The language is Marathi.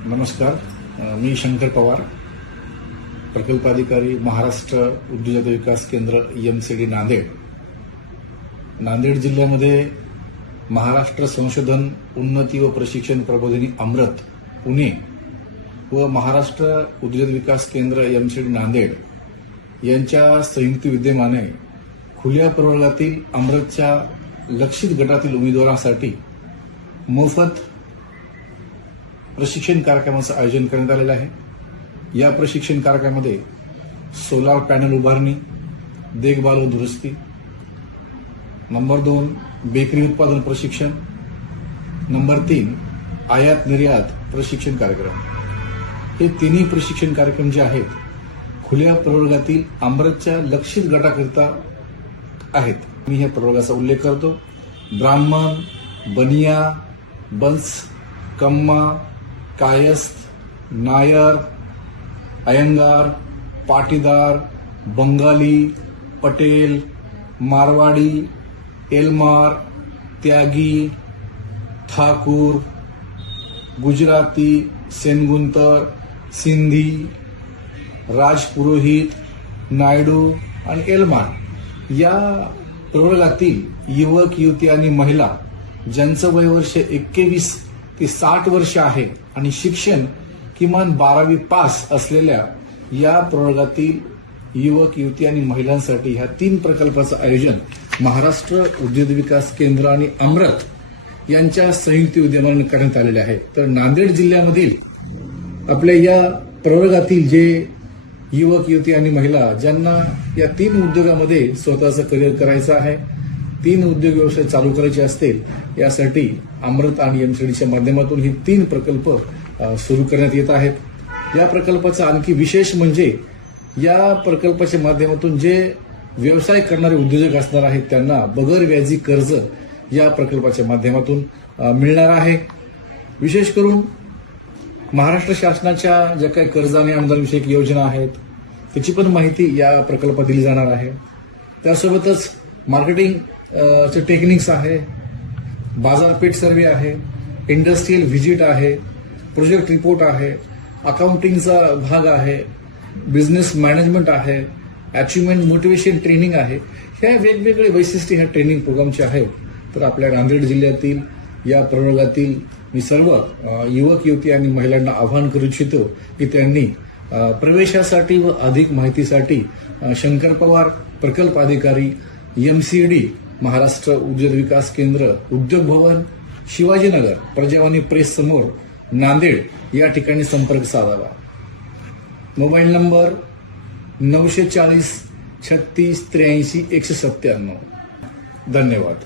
नमस्कार, मी शंकर पवार, प्रकल्प अधिकारी, महाराष्ट्र उद्योजक विकास केंद्र एमसीडी नांदेड. नांदेड जिल्ह्यामध्ये महाराष्ट्र संशोधन उन्नती व प्रशिक्षण प्रबोधिनी अमृत पुणे व महाराष्ट्र उद्योजक विकास केंद्र एमसीडी नांदेड यांच्या संयुक्त विद्यमाने खुल्या प्रवर्गातील अमृतच्या लक्षित गटातील उमेदवारांसाठी मोफत प्रशिक्षण कार्यक्रमाचं आयोजन करण्यात आलेलं आहे. या प्रशिक्षण कार्यक्रमामध्ये सोलार पॅनल उभारणी, देखभाल व दुरुस्ती, नंबर 2 बेकरी उत्पादन प्रशिक्षण, नंबर 3 आयात निर्यात प्रशिक्षण कार्यक्रम. हे तिन्ही प्रशिक्षण कार्यक्रम जे आहेत खुल्या प्रवर्गातील अमृतच्या लक्षित गटाकरिता आहेत. मी ह्या प्रवर्गाचा उल्लेख करतो. ब्राह्मण, बनिया, बंस, कम्मा, कायस्थ, नायर, अयंगार, पाटीदार, बंगाली, पटेल, मारवाडी, एलमार, त्यागी, ठाकूर, गुजराती, सेनगुंतर, सिंधी, राजपुरोहित, नायडू आणि एलमार या प्रवर्गातील युवक, युवती आणि महिला ज्यांचं वयवर्ष 21 ते 60 वर्ष आहे आणि शिक्षण किमान 12वी पास असलेल्या या प्रवर्गातील युवक, युवती आणि महिलांसाठी ह्या 3 प्रकल्पाचं आयोजन महाराष्ट्र उद्योग विकास केंद्र आणि अमृत यांच्या संयुक्त विद्यमाने करण्यात आलेले आहे. तर नांदेड जिल्ह्यामधील आपल्या या प्रवर्गातील जे युवक, युवती आणि महिला ज्यांना या 3 उद्योगामध्ये स्वतःचं करिअर करायचं आहे, 3 उद्योग व्यवसाय चालू करायचे असतील, यासाठी अमृत आणि एमसीडीच्या माध्यमातून हे 3 प्रकल्प सुरू करण्यात येत आहेत. या प्रकल्पाचा आणखी विशेष म्हणजे या प्रकल्पाच्या माध्यमातून जे व्यवसाय करणारे उद्योजक असणार आहेत त्यांना बगर व्याजी कर्ज या प्रकल्पाच्या माध्यमातून मिळणार आहे. विशेष करून महाराष्ट्र शासनाच्या ज्या काही कर्ज आणि अनुदानविषयक योजना आहेत त्याची पण माहिती या प्रकल्पात दिली जाणार आहे. त्यासोबतच मार्केटिंग टेक्निक्स आहे, बाजारपेठ सर्वे आहे, इंडस्ट्रियल व्हिजिट आहे, प्रोजेक्ट रिपोर्ट आहे, अकाउंटिंगचा भाग आहे, बिझनेस मॅनेजमेंट आहे, अचिव्हमेंट मोटिवेशन ट्रेनिंग आहे. ह्या वेगवेगळे वैशिष्ट्ये ह्या ट्रेनिंग प्रोग्रामचे आहेत. तर आपल्या नांदेड जिल्ह्यातील या प्रवर्गातील मी सर्व युवक, युवती आणि महिलांना आवाहन करू इच्छितो की त्यांनी प्रवेशासाठी व अधिक माहितीसाठी शंकर पवार, प्रकल्प अधिकारी, एमसीडी, महाराष्ट्र उद्योग विकास केंद्र, उद्योग भवन, शिवाजीनगर, प्रजावाणी प्रेस समोर, नांदेड या ठिकाणी संपर्क साधावा. Mobile number 940 36 83 197. धन्यवाद.